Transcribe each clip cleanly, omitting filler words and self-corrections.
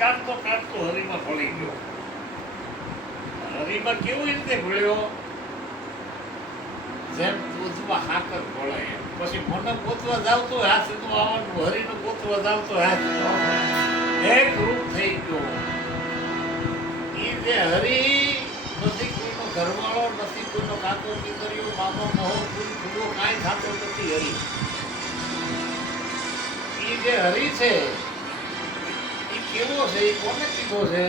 કાઢતો હરીમાં ભળી ગયો. હરીમાં કેવી રીતે ભળ્યો? જેમ દૂધમાં હાકર ભળાય એમ. પછી મને ગોતવા જાવ તો હાથ નું આવવાનું, હરીને ગોતવા જાવ તો હાથ એક રૂપ થઈ ગયો. ઈ જે હરી નથી, કોઈનો ઘરવાળો નથી, કોઈનો કાકો દીકરીઓ, મામો મોહ, કોઈ ફૂલો કાંઈ થતો નથી. હરી ઈ જે હરી છે ઈ કેવો છે? ઈ કોને કીધો છે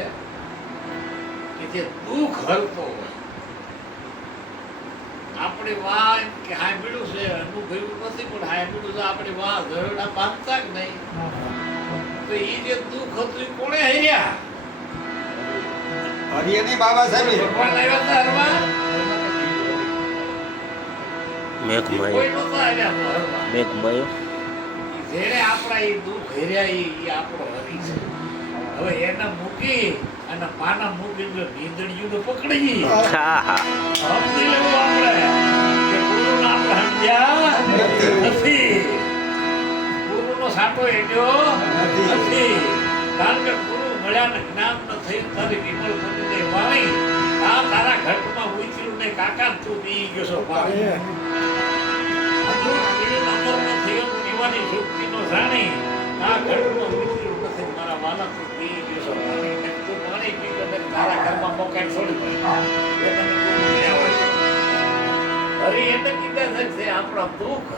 કે જે દુઃખ હરતો હોય. આપણે વાહ એમ કે હાંભળ્યું છે, અનુભવ્યું નથી, પણ હાંભળ્યું છે. આપણે વાહ ઘરડા બાંધતા જ નહીં. તો ઈ જે દુઃખ હતું ઈ કોણે હર્યા? હરિયે નહીં બાબા સાહેબ. ભગવાન આવ્યા હતા હરવા? મેઘમાયો કોઈ નહોતા આવ્યા હરવા. મેઘમાયો જેણે આપણા એ દુઃખ હેર્યા એ આપણો હરી છે. હવે એને મૂકી અને પાના મૂકીને નીંદડીયું પકડી હા હા સમજી લેવું આપણે કે ગુરુને આપણે સમજ્યા નથી. ગુરુનો સાટો એડ્યો નથી. કારણ કે ગુરુ મળ્યા ને જ્ઞાન ન થયું તારી વિમલ બની વાણી આ તારા ઘટમાં ઉતર્યું ને કાકા તું પી ગયો છો પાણી. પીવાની શક્તિનો જાણી આ ઘટમાં ઉતર્યું નથી મારા વાલા તું પી ગયો છો પાણી. તું પાણી પી ગયો તારા ઘરમાં મોકાઈ છોડી હરી એને કીધા છે આપણા દુઃખ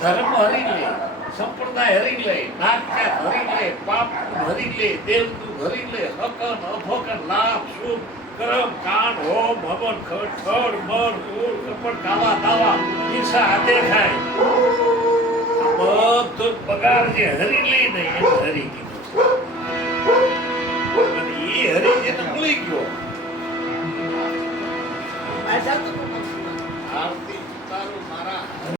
ધર્મ હરી લે, સંપ્રદાય હરી લે, નાટક હરી લે, પાપ હરી લે, દેવદૂત હરી લે, હકન અભકન લાભ શુભ કરમ કાંડ હોમ હવન ખડ મળ કૂળ કપટ કાવા દાવા ઈર્ષા દેખાય બધો પગાર જે હરી લે ને એને હરી કીધું. અને એ હરી જેને મળી ગયો